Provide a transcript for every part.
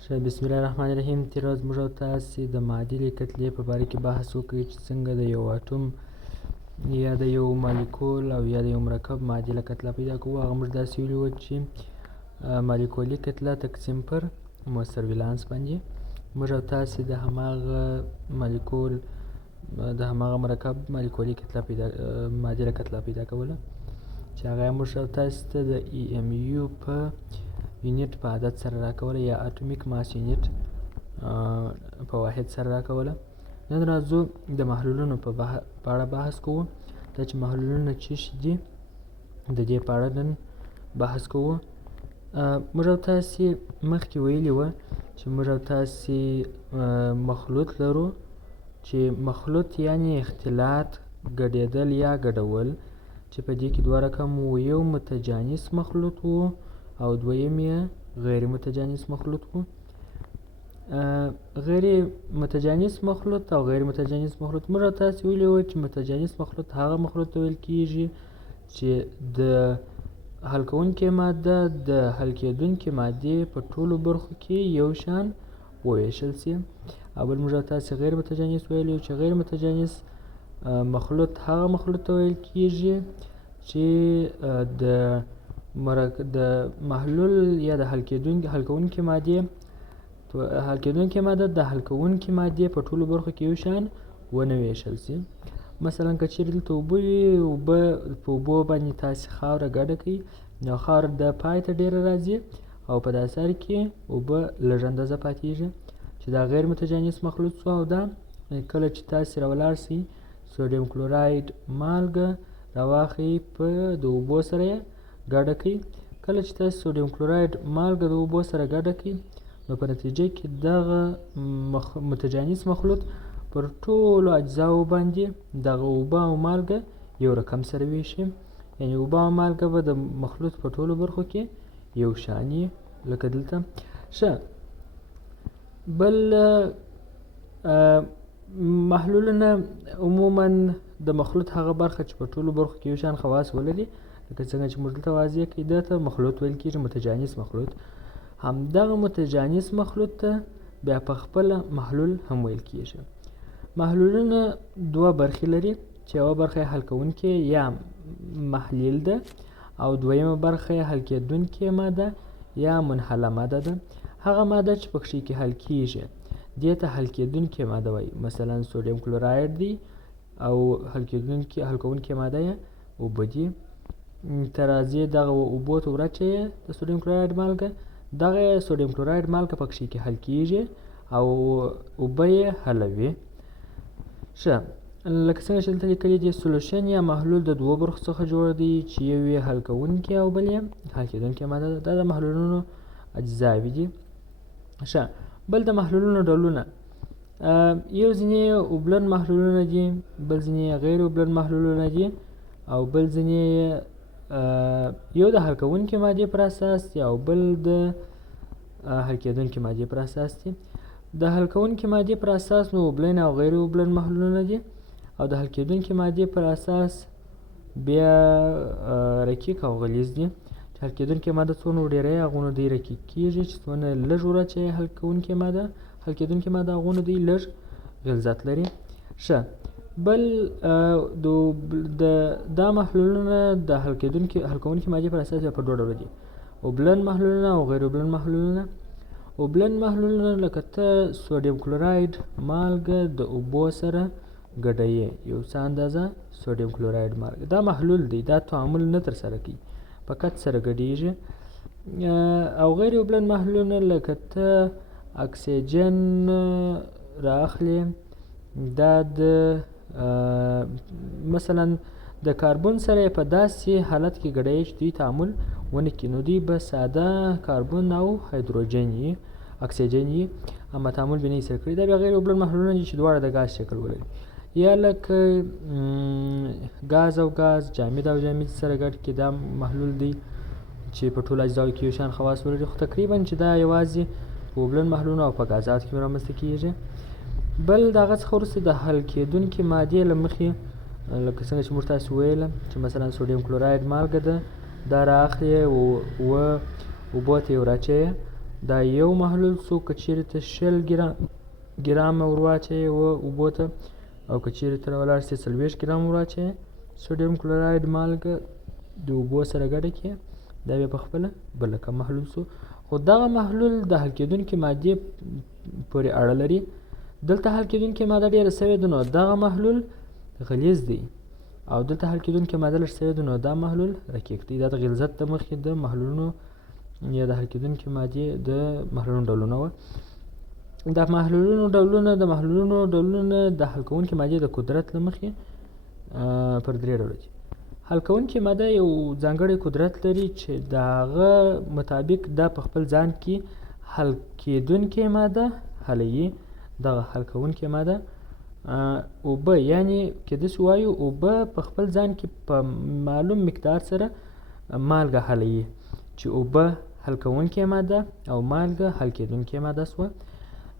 بسم الله الرحمن الرحیم. تېره ورځ موږ او تاسې د معادلې کتلې په باره کې بحث وکړی چې څنګه د یو اتوم یا د یو مالیکول او یا د یو مرکب معادله کتله پیدا کوو. هغه موږ داسې ویلي وو چې مالیکولي کتله تقسیم پر مؤثر ولانس باندې موږ او تاسې د هماغه مالیکول د هماغه مرکب مالیکولي کتله معادله کتله پیدا کوله چې هغه موږ او تاسې ته د ای ام یو په یونیټ په عدد سره راکوله یا اټومیک ماس یونیټ په واحد سره راکوله. نن راځو د محلولونو په اړه بحث کوو. دا چې محلولونه څه شي دي د دې په اړه نن بحث کوو. موږ او تاسې مخکې ویلي وه چې موږ او تاسې مخلوط لرو چې مخلوط یعنې اختلاط، ګډېدل یا ګډول، چې په دې کې دوه رقم و. یو متجانس مخلوط و او دویم یې غیر متجانس مخلوط و. غیر متجانس مخلوط او غیر متجانس مخلوط موږ تاسې ویلي وو چې متجانس مخلوط هغه مخلوط ته ویل کېږي چې د حل کوونکې ماده د حل کېدونکې مادې په ټولو برخو کې یو شان وویشل سي. او بل موږ تاسې غیر متجانس ویلي وو چې غیر متجانس مخلوط هغه مخلوط ته ویل کېږي چې د محلول یا د حل کوونکې مادې د حل کوونکې مادې په ټولو برخو کې یو شان ونه ویشل سي. مثلا که چیرې دلته اوبه وي، اوبه په اوبو باندې تاسې خاوره ګډه کړئ، نو خاوره د پای ته ډېره راځي او په داسې حال کې اوبه لږ اندازه پاتېږي چې دا غیر متجانس مخلوط شو. او دا کله چې تاسې راولاړ شئ سوډیم کلوراید مالګه راواخلئ په د اوبو سره یې ګډه کړئ. کله چې تاسې سوډیم کلوراید مالګه د اوبو سره ګډه کړئ نو په نتیجه کې دغه متجانس مخلوط پر ټولو اجزاو باندې دغه اوبه او مالګه یو رقم سره ویشي، یعنې اوبه او مالګه به د مخلوط په ټولو برخو کې یو شان وي لکه دلته. ښه، بل محلولونه عموما د مخلوط هغه برخه چې په ټولو برخو کې یو شان خواص ولري، لکه څنګه چې موږ دلته واضح کړي، ده ته مخلوط ویل کېږي، متجانس مخلوط. همدغه متجانس مخلوط ته بیا په خپله محلول هم ویل کېږي. محلولونه دوه برخې لري چې یوه برخه یې حل کوونکې یا محلیل ده او دویمه برخه یې حل کېدونکې ماده یا منحله ماده ده. هغه ماده چې پکښې کې حل کېږي دې ته حل کېدونکې ماده وایي. مثلا سوډیم کلوراید دی او حل کوونکې ماده یې اوبه دي. ته راځې دغه اوبو ته ورچوې د سوډیم کلوراید مالګه، دغه سوډیم کلوراید مالګه پکښې کې حل کېږي او اوبه یې حلوي. ښه، لکه څنګه چې دلته لیکلي دي سولوشن یا محلول د دوو برخو څخه جوړ دی چې یو یې حل کوونکې او بل یې حل کېدونکې ماده ده. دا د محلولونو اجزاوې دي. ښه، بل د محلولونو ډولونه، یو ځینې اوبلن محلولونه دي، بل ځینې غیر اوبلن محلولونه دي او بل ځینې یو د حل کوونکې مادې پر اساس دي او بل د حل کېدونکې مادې پر اساس دي. د حل کوونکې مادې پر اساس نو اوبلن او غیر اوبلن محلولونه دي او د حل کېدونکې مادې پر اساس بیا رقیق او غلیظ دي. چې حل کېدونکې ماده څونه ډېره یې هغونه دی رقیق کېږي، چې څونه لږ ورچوې حل کېدونکې ماده هغونه دی لږ غلظت لري. ښه، بل دا محلولونه د حل کوونکې مادې پر اساس په دوه ډوله دي، اوبلن محلولونه او غیر اوبلن محلولونه. اوبلن محلولونه لکه ته سوډیم کلوراید مالګه د اوبو سره ګډوې، یو څه اندازه سوډیم کلوراید مالګه، دا محلول دی، دا تعامل نه ترسره کوي، فقط سره ګډېږي. او غیر اوبلن محلولونه لکه ته اکسیجن رااخلې، دا د مثلا د کاربن سره په داسې حالت کې ګډوي چې دوی تعامل ونه کړي، نو دوی به ساده کاربن او هایدروجن یي، اکسیجن یي، اما تعامل به نه یې سره کړي. دا بیا غیر اوبلن محلولونه دي چې دواړه د ګاز شکل ولري، یا لکه ګاز او ګاز، جامد او جامد سره ګډ کړي، دا محلول دی چې په ټولو اجزاو کې یو شان خواص ولري. خو تقریبا چې دا یوازې په اوبلن محلولونو او په ګازاتو کې رامنځته کېږي. بل د هغه څخه وروسته د حل کېدونکې مادې له مخې لکه څنګه چې موږ تاسې ویله چې مثلا سوډیم کلوراید مالګه ده، دا رااخلې اوبو ته یې وراچوې دا یو محلول څو که چیرې ته 20 ګرامه ور واچوې اوبو ته او که چیرې ته راولاړ شې 40 ګرامه ور واچوې سوډیم کلوراید مالګه د اوبو سره ګډه کړې دا بیا په خپله بله کم محلول شو. خو دغه محلول د حل کېدونکې مادې پورې اړه لري. دلته حل کېدونکې ماده ډېره سوې ده نو دغه محلول غلیظ دی او دلته حل کېدونکې ماده لږ سوې ده نو دا محلول رقیق دی. دا د غلظت د مخکې د محلولونو یا د حل کېدونکې مادې د محلولونو ډولونه وه. د محلولونو ډولونه د حل کوونکې مادې د قدرت له مخې پر 3 ډوله دي. حل کوونکې ماده یو ځانګړی قدرت لري چې د هغه مطابق دا په خپل ځان کې حل کېدونکې ماده حلوي. دغه حل کوونکې ماده اوبه یعنې کېدای شي ووایو اوبه په خپل ځان کې په معلوم مقدار سره مالګه حلوي چې اوبه حل کوونکې ماده او مالګه حل کېدونکې ماده شوه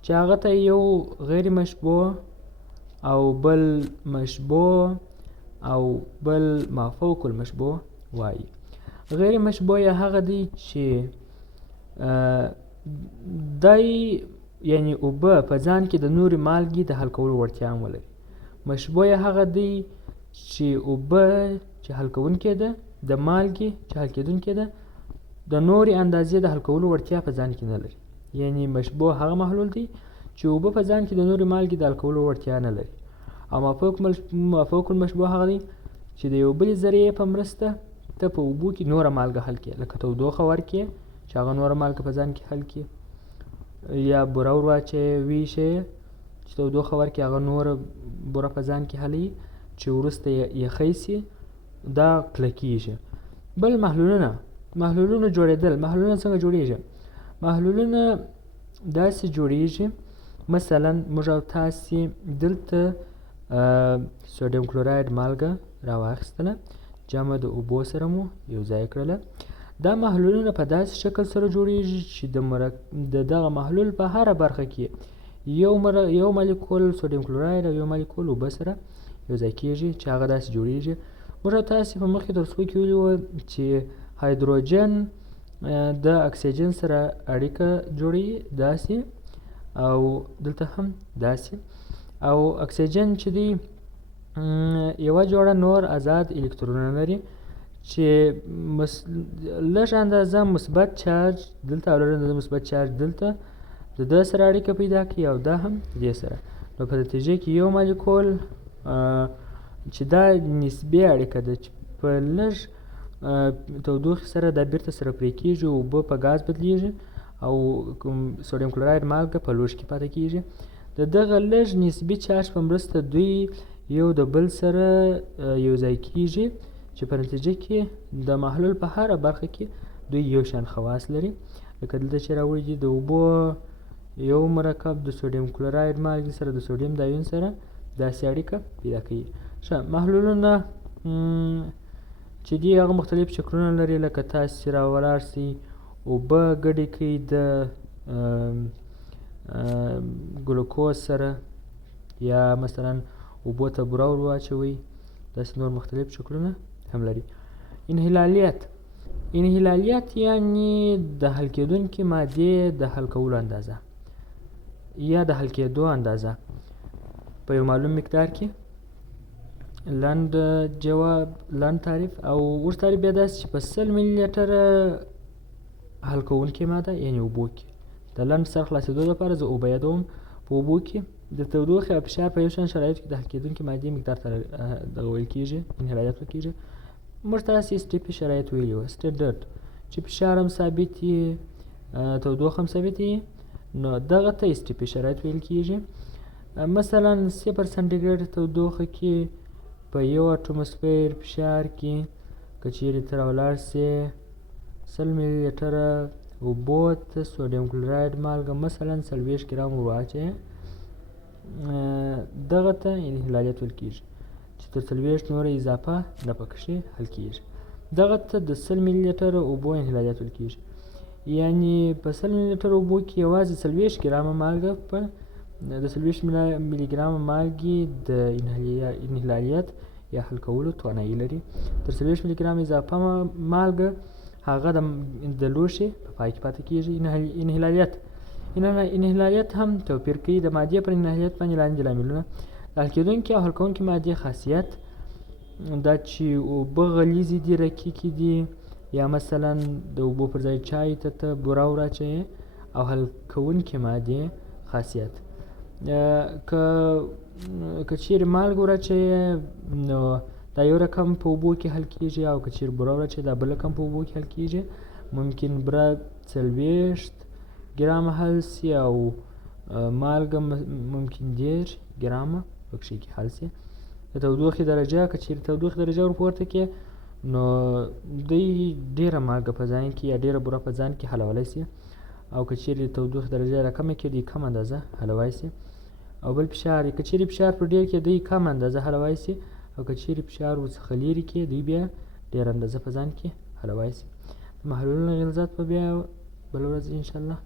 چې هغه ته یو غیر مشبوع او بل مشبوع او بل مافوق المشبوع وایي. غیر مشبوع یا هغه دی چې دی یعنی اوبه په ځان کې د نورې مالګې د حل کولو وړتیا هم ولري. مشبوع یا هغه دی چې اوبه چې حل کوونکې ده د مالګې چې حل کېدونکې ده د نورې اندازې د حل کولو وړتیا په ځان کې نه لري. یعنی مشبوع هغه محلول دی چې اوبه په ځان کې د نورې مالګې د حل کولو وړتیا نه لري. او مافوق المشبوع هغه دی چې د یو بلې ذرې په مرسته ته په اوبو کې نوره مالګه حل کړې لکه تودوخه ورکړې چې هغه نوره مالګه په ځان کې حل کړي یا بوره ور واچوې ویشې چې تودوخه ورکړي هغه نوره بوره په ځان کې حلوي چې وروسته یخی سي دا کلکېږي. بل محلولونه جوړېدل. محلولونه څنګه جوړېږي؟ محلولونه داسې جوړېږي مثلا موږ او تاسې دلته سوډیم کلوراید مالګه راواخیستله جمع د اوبو سره مو یو ځای کړله. دا محلولونه په داسې شکل سره جوړېږي چې د دغه محلول په هره برخه کې یو مالیکول سوډیم کلوراید او یو مالیکول اوبه سره یو ځای کېږي چې هغه داسې جوړېږي. موږ او تاسې په مخکې درسونو کې ویلي وو چې هایدروجن د اکسیجن سره اړیکه جوړوي داسې او دلته هم داسې او اکسیجن چې دی یوه جوړه نور آزاد الکترونونه لري چې لږ اندازه مثبت چارج دلته او لږ اندازه مثبت چارج دلته د ده سره اړیکه پیدا کوي او دا هم د دې سره. نو په نتیجه کې یو مالیکول چې دا نسبي اړیکه ده چې په لږ تودوخې سره دا بیرته سره پرې کېږي اوبه په ګاز بدلیږي او سوډیم کلوراید مالګه په لوښ کې پاتې کېږي. د دغه لږ نسبي چارج په مرسته دوی یو د بل سره یو ځای کېږي چې په نتیجه کې د محلول په هره برخه کې دوی یو شان خواص لري. لکه دلته چې راوړي دي د اوبو یو مرکب د سوډیم کلوراید مالګې سره د سوډیم د آیون سره داسې اړیکه پیدا کوي. محلولونه چې دي هغه مختلف شکلونه لري لکه تاسې راولاړ سئ اوبه ګډې کړئ د ګلوکوز سره یا مثلا اوبو ته بوره ور واچوئ داسې نور مختلف شکلونه هم لري. انحلالیت یعنې د حل کېدونکې مادې د حل کولو اندازه یا د حل کېدو اندازه په یو معلوم مقدار کې لنډ جواب لنډ تعریف او اوږد تعریف بیا داسې چې په 100 ملي لیټره حل کوونکې ماده یعنې اوبو کې د لنډ سر خلاصېدو لپاره زه اوبه یادوم په اوبو کې د تودوخې او فشار په یو شان شرایطو کې د حل کېدونکې مادې مقدار ته دغه ویل کېږي انحلالیت ویل کېږي. موږ تاسې اسټپي شرایط ویلي وو سټنډرډ چې فشار هم ثابت وي تودوخه هم ثابت وي نو دغه ته اسټپي شرایط ویل کېږي. مثلا 0 سانتیګریډ تودوخه کې په 1 اټموسفیر فشار کې که چیرې ته راولاړ سې 100 ملي لیټره اوبو ته سوډیم کلوراید مالګه مثلا 40 ګرام ور واچوې دغه ته انحلالیت ویل کېږي چې تر 40 نوره اضافه نه پکښې حل کېږي. دغه ته د 100 ملي لیټره اوبو انحلالیت ویل کېږي. یعنې په 100 ملي لیټره اوبو کې یوازې 40 ګرامه مالګه په د 40 ملي ګرامه مالګې د انحلالیت یا حل کولو توانایي لري. تر 40 ملي ګرام اضافه مالګه هغه د لوښي په پای کې پاتې کېږي. انحلالیت هم توپیر کوي. د مادې پر انحلالیت باندې لاندې لاملونه: د حل کېدونکې او حل کوونکې مادې خاصیت، دا چې اوبه غلیظې دي، رقیقې دي، یا مثلا د اوبو پر ځای چای ته بوره وراچوې. او حل کوونکې مادې خاصیت: که چیرې مالګه وراچوې نو دا یو رقم په اوبو کې حل کېږي، او که چیرې بوره وراچوې دا بل رقم په اوبو کې حل کېږي. ممکن بوره 40 ګرامه حل سي او مالګه ممکن 10 ګرامه پکښې کې حل سي. د تودوخې درجه: که چیرې تودوخې درجه ورپورته کړې نو دوی ډېره مالګه په ځان کې یا ډېره بوره په ځان کې حلولی سي، او که چیرې تودوخې درجه راکمه کړي دوی کم اندازه حلولی سي. او بل فشار: که چیرې فشار پر ډېر کړي دوی کم اندازه حلولی سي، او که چیرې فشار ورڅخه لرې کړي دوی بیا ډېر اندازه په ځان کې حلولی سي. د محلولونو غلظت به بیا بله ورځ انشاءالله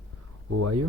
ووایو.